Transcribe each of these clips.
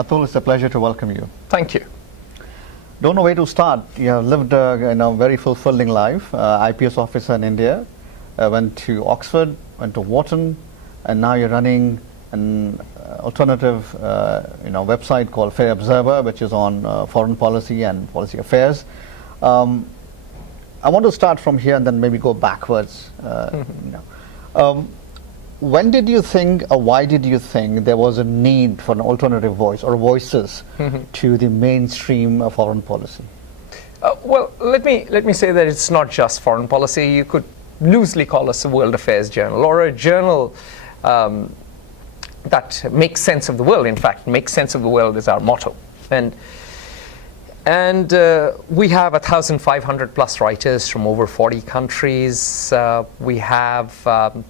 Atul, it's a pleasure to welcome you. Thank you. Don't know where to start. You have lived a very fulfilling life. IPS officer in India, went to Oxford, went to Wharton, and now you're running an alternative website called Fair Observer, which is on foreign policy and policy affairs. I want to start from here and then maybe go backwards. When did you think, or why did you think there was a need for an alternative voice or voices to the mainstream of foreign policy? Well, let me say that it's not just foreign policy. You could loosely call us a world affairs journal, or a journal that makes sense of the world. In fact, make sense of the world is our motto. And we have 1,500 plus writers from over 40 countries. We have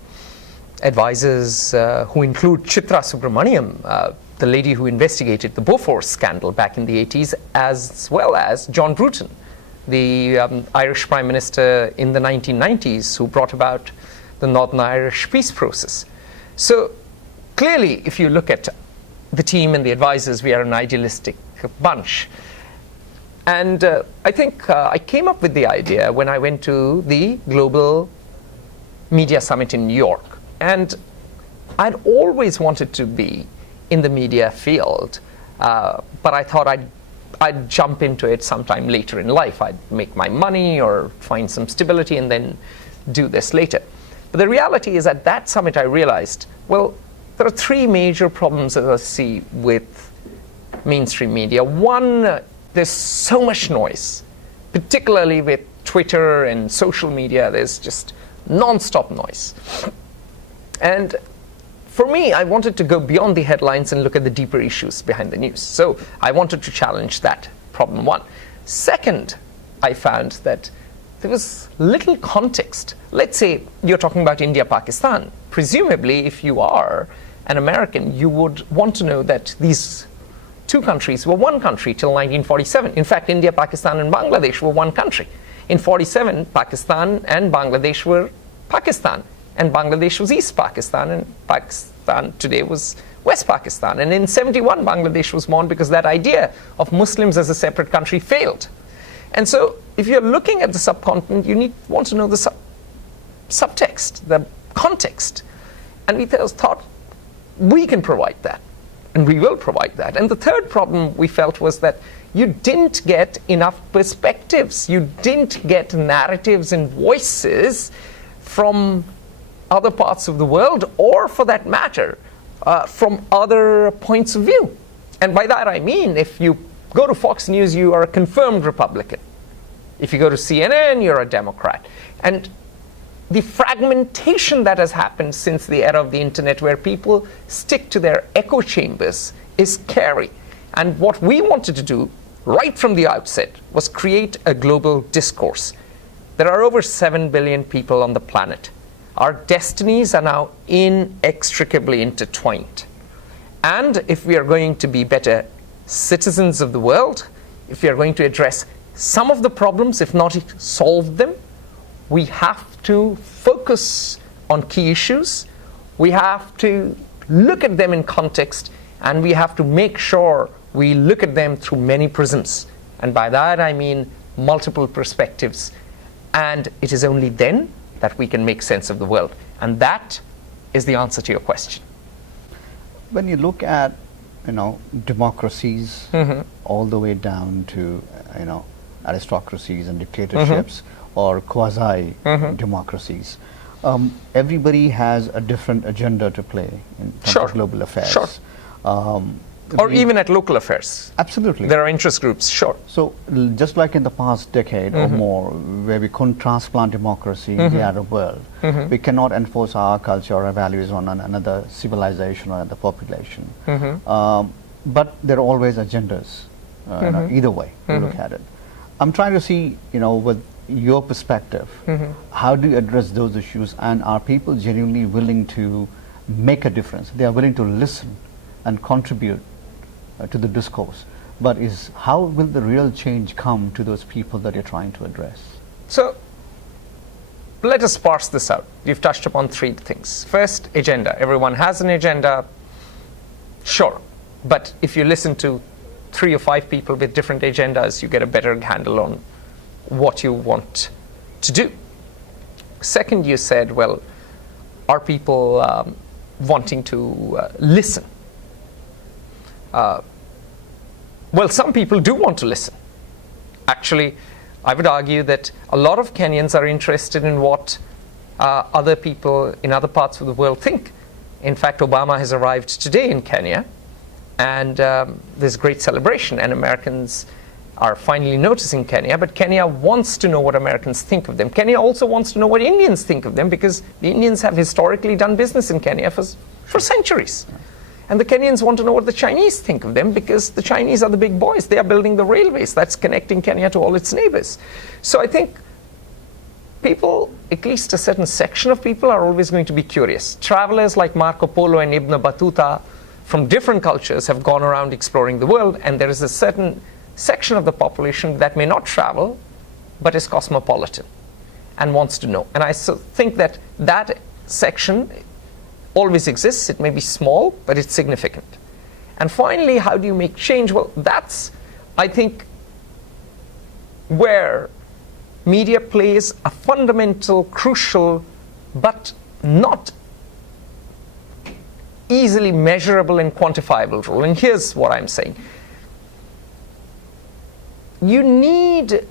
advisors who include Chitra Subramaniam, the lady who investigated the Bofors scandal back in the 80s, as well as John Bruton, the Irish Prime Minister in the 1990s who brought about the Northern Irish peace process. So clearly, if you look at the team and the advisors, we are an idealistic bunch. And I think I came up with the idea when I went to the Global Media Summit in New York. And I'd always wanted to be in the media field, but I thought I'd jump into it sometime later in life. I'd make my money or find some stability and then do this later. But the reality is at that summit I realized, well, there are three major problems that I see with mainstream media. One, there's so much noise, particularly with Twitter and social media. There's just non-stop noise. And for me, I wanted to go beyond the headlines and look at the deeper issues behind the news. So I wanted to challenge that, problem one. Second, I found that there was little context. Let's say you're talking about India, Pakistan. Presumably, if you are an American, you would want to know that these two countries were one country till 1947. In fact, India, Pakistan, and Bangladesh were one country. In 47, Pakistan and Bangladesh were Pakistan. And Bangladesh was East Pakistan, and Pakistan today was West Pakistan. And in 71, Bangladesh was born because that idea of Muslims as a separate country failed. And so if you're looking at the subcontinent, you want to know the subtext, the context. And we thought we can provide that, and we will provide that. And the third problem we felt was that you didn't get enough perspectives. You didn't get narratives and voices from other parts of the world, or for that matter, from other points of view. And by that I mean, if you go to Fox News, you are a confirmed Republican. If you go to CNN, you're a Democrat. And the fragmentation that has happened since the era of the internet, where people stick to their echo chambers, is scary. And what we wanted to do right from the outset was create a global discourse. There are over 7 billion people on the planet. Our destinies are now inextricably intertwined. And if we are going to be better citizens of the world, if we are going to address some of the problems, if not solve them, we have to focus on key issues. We have to look at them in context, and we have to make sure we look at them through many prisms. And by that I mean multiple perspectives. And it is only then that we can make sense of the world. And that is the answer to your question. When you look at, democracies all the way down to, aristocracies and dictatorships or quasi-democracies, everybody has a different agenda to play in terms of global affairs. Or even at local affairs. Absolutely. There are interest groups, sure. So just like in the past decade or more, where we couldn't transplant democracy in the Arab world, we cannot enforce our culture or our values on another civilization or another population. But there are always agendas, either way you look at it. I'm trying to see, with your perspective, how do you address those issues, and are people genuinely willing to make a difference? They are willing to listen and contribute to the discourse, but how will the real change come to those people that you're trying to address? So let us parse this out. You've touched upon three things. First, agenda. Everyone has an agenda. Sure. But if you listen to 3 or 5 people with different agendas, you get a better handle on what you want to do. Second, you said, well, are people wanting to listen? Well, some people do want to listen. Actually, I would argue that a lot of Kenyans are interested in what other people in other parts of the world think. In fact, Obama has arrived today in Kenya, and there's great celebration, and Americans are finally noticing Kenya, but Kenya wants to know what Americans think of them. Kenya also wants to know what Indians think of them, because the Indians have historically done business in Kenya for centuries. And the Kenyans want to know what the Chinese think of them, because the Chinese are the big boys. They are building the railways that's connecting Kenya to all its neighbors. So I think people, at least a certain section of people, are always going to be curious. Travelers like Marco Polo and Ibn Battuta from different cultures have gone around exploring the world, and there is a certain section of the population that may not travel, but is cosmopolitan and wants to know. And I think that that section always exists. It may be small, but it's significant. And finally, how do you make change? Well, that's, I think, where media plays a fundamental, crucial, but not easily measurable and quantifiable role. And here's what I'm saying. You need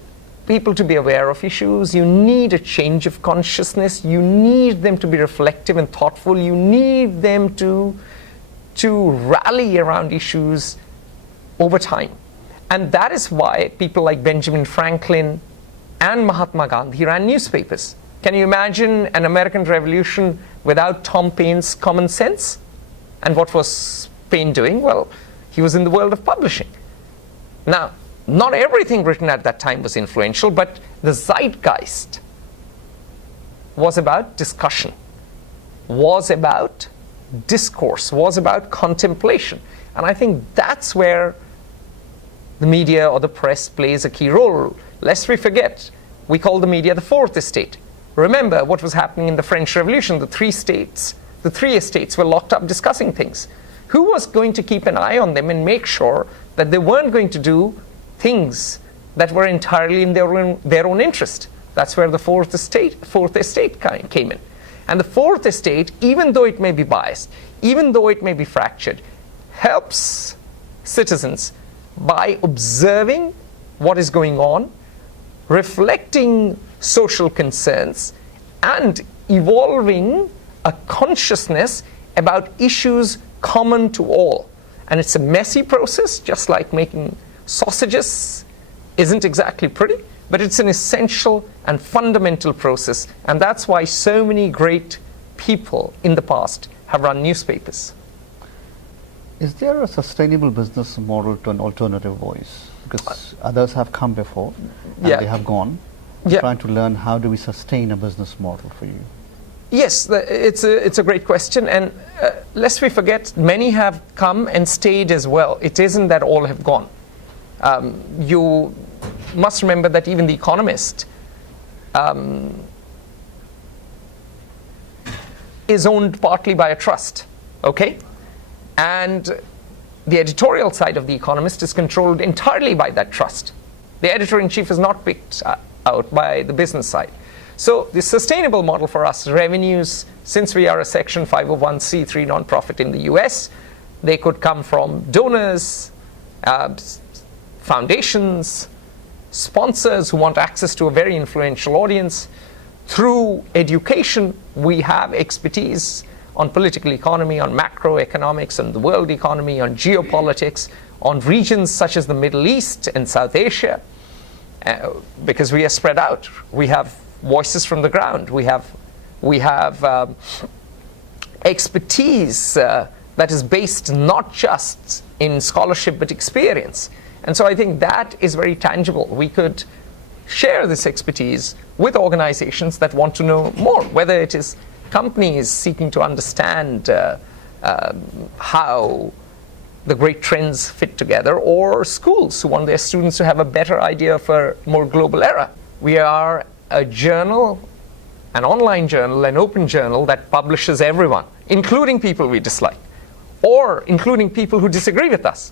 people to be aware of issues. You need a change of consciousness. You need them to be reflective and thoughtful. You need them to rally around issues over time. And that is why people like Benjamin Franklin and Mahatma Gandhi ran newspapers. Can you imagine an American Revolution without Tom Paine's common sense? And what was Paine doing? Well, he was in the world of publishing. Now, not everything written at that time was influential, but the zeitgeist was about discussion, was about discourse, was about contemplation. And I think that's where the media or the press plays a key role. Lest we forget, we call the media the fourth estate. Remember what was happening in the French Revolution. The three estates were locked up discussing things. Who was going to keep an eye on them and make sure that they weren't going to do things that were entirely in their own interest? That's where the fourth estate came in. And the fourth estate, even though it may be biased, even though it may be fractured, helps citizens by observing what is going on, reflecting social concerns, and evolving a consciousness about issues common to all. And it's a messy process, just like making sausages isn't exactly pretty, but it's an essential and fundamental process. And that's why so many great people in the past have run newspapers. Is there a sustainable business model to an alternative voice? Because others have come before and they have gone. Yeah. Trying to learn, how do we sustain a business model for you? Yes, it's a great question, and lest we forget, many have come and stayed as well. It isn't that all have gone. You must remember that even The Economist is owned partly by a trust, okay? And the editorial side of The Economist is controlled entirely by that trust. The editor-in-chief is not picked out by the business side. So the sustainable model for us, revenues, since we are a Section 501c3 nonprofit in the US, they could come from donors, foundations, sponsors who want access to a very influential audience. Through education, we have expertise on political economy, on macroeconomics, on the world economy, on geopolitics, on regions such as the Middle East and South Asia, because we are spread out. We have voices from the ground. We have expertise that is based not just in scholarship but experience. And so I think that is very tangible. We could share this expertise with organizations that want to know more, whether it is companies seeking to understand how the great trends fit together, or schools who want their students to have a better idea of a more global era. We are a journal, an online journal, an open journal that publishes everyone, including people we dislike. or including people who disagree with us.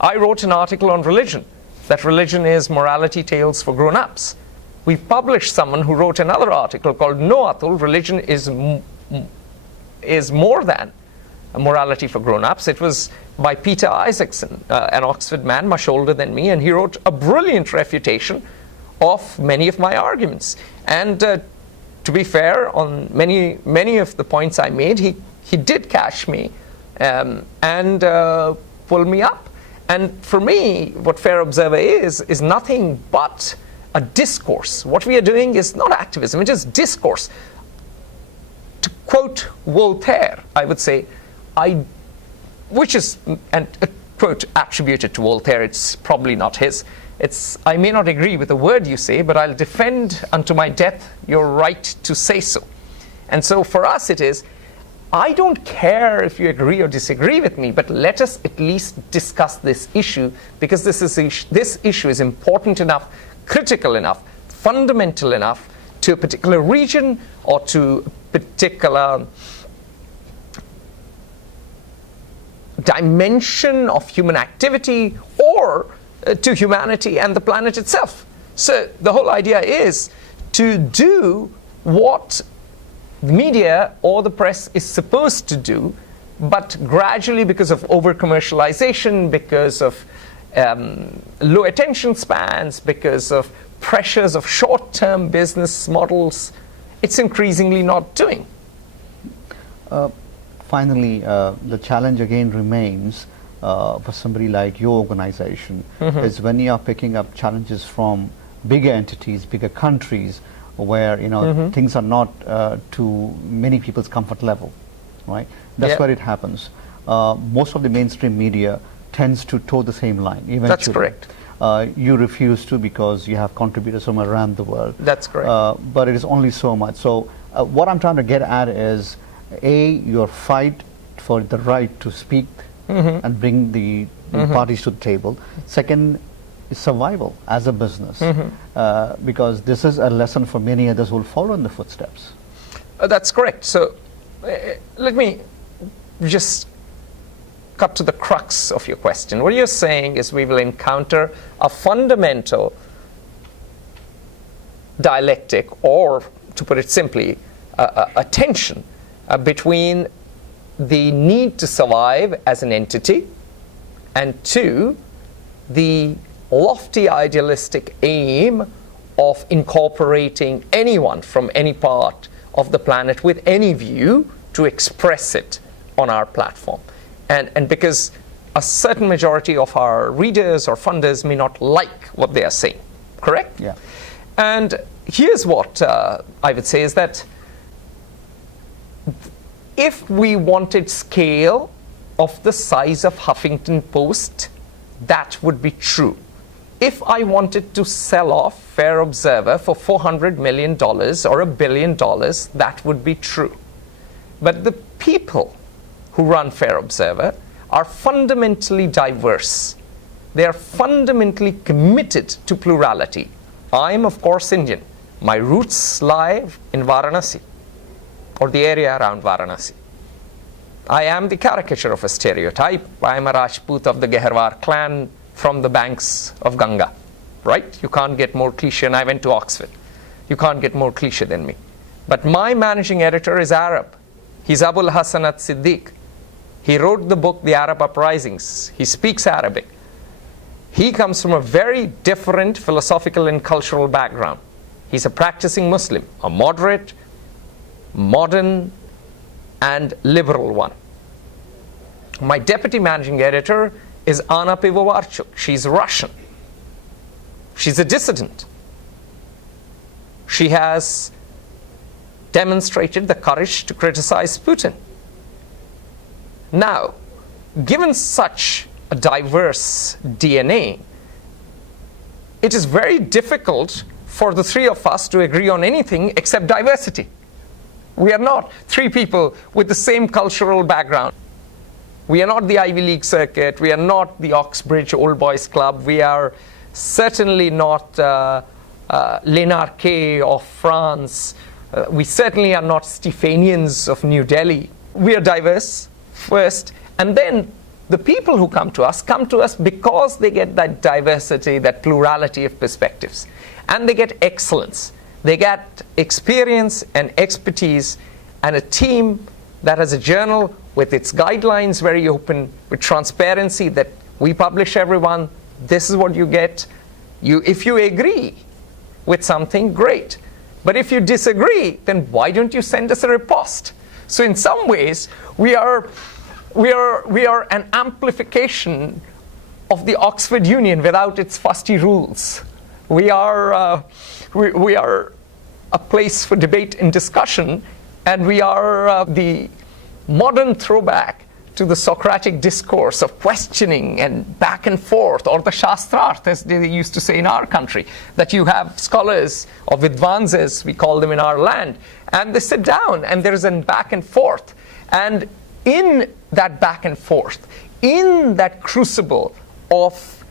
I wrote an article on religion, that religion is morality tales for grown-ups. We published someone who wrote another article called No Atul, religion is more than a morality for grown-ups. It was by Peter Isaacson, an Oxford man much older than me, and he wrote a brilliant refutation of many of my arguments. And to be fair, on many of the points I made, he did catch me and pull me up. And for me, what Fair Observer is nothing but a discourse. What we are doing is not activism, it is discourse. To quote Voltaire, I would say, which is a quote attributed to Voltaire, it's probably not his. I may not agree with the word you say, but I'll defend unto my death your right to say so. And so for us it is, I don't care if you agree or disagree with me, but let us at least discuss this issue, because this issue is important enough, critical enough, fundamental enough to a particular region or to a particular dimension of human activity, or to humanity and the planet itself. So the whole idea is to do what the media or the press is supposed to do, but gradually, because of over-commercialization, because of low attention spans, because of pressures of short-term business models, it's increasingly not doing. Finally, the challenge again remains for somebody like your organization, is when you are picking up challenges from bigger entities, bigger countries, where things are not to many people's comfort level, right? That's where it happens. Most of the mainstream media tends to toe the same line eventually. That's correct. You refuse to because you have contributors from around the world. That's correct. But it is only so much. So what I'm trying to get at is, A, your fight for the right to speak and bring the parties to the table. Second, survival as a business, because this is a lesson for many others who will follow in the footsteps. That's correct. So let me just cut to the crux of your question. What you're saying is we will encounter a fundamental dialectic, or to put it simply, a tension between the need to survive as an entity, and two, the lofty idealistic aim of incorporating anyone from any part of the planet with any view to express it on our platform. And because a certain majority of our readers or funders may not like what they are saying, correct? Yeah. And here's what I would say is that if we wanted scale of the size of Huffington Post, that would be true. If I wanted to sell off Fair Observer for $400 million or $1 billion, that would be true. But the people who run Fair Observer are fundamentally diverse. They are fundamentally committed to plurality. I am, of course, Indian. My roots lie in Varanasi, or the area around Varanasi. I am the caricature of a stereotype. I am a Rajput of the Geharwar clan from the banks of Ganga, right? You can't get more cliche, and I went to Oxford. You can't get more cliche than me. But my managing editor is Arab. He's Abul Hasan Siddiq. He wrote the book, The Arab Uprisings. He speaks Arabic. He comes from a very different philosophical and cultural background. He's a practicing Muslim, a moderate, modern, and liberal one. My deputy managing editor is Anna Pivovarchuk. She's Russian. She's a dissident. She has demonstrated the courage to criticize Putin. Now, given such a diverse DNA, it is very difficult for the three of us to agree on anything except diversity. We are not three people with the same cultural background. We are not the Ivy League circuit. We are not the Oxbridge Old Boys Club. We are certainly not L'Enarque of France. We certainly are not Stephanians of New Delhi. We are diverse, first, and then the people who come to us because they get that diversity, that plurality of perspectives, and they get excellence. They get experience and expertise, and a team that has a journal with its guidelines very open, with transparency that we publish everyone, this is what you get. If you agree with something, great. But if you disagree, then why don't you send us a riposte? So in some ways, we are an amplification of the Oxford Union without its fusty rules. We are a place for debate and discussion, and we are the modern throwback to the Socratic discourse of questioning and back and forth, or the Shastrarth, as they used to say in our country, that you have scholars or Vidvanses, we call them in our land, and they sit down and there is a back and forth. And in that back and forth, in that crucible of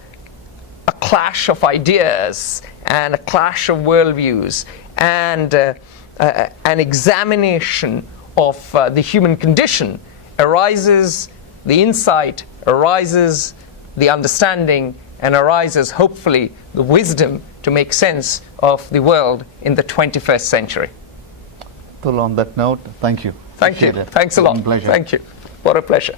a clash of ideas and a clash of worldviews and an examination of the human condition, arises the insight, arises the understanding, and arises, hopefully, the wisdom to make sense of the world in the 21st century. Atul, on that note, thank you. Thank you. Thanks a lot. Pleasure. Thank you. What a pleasure.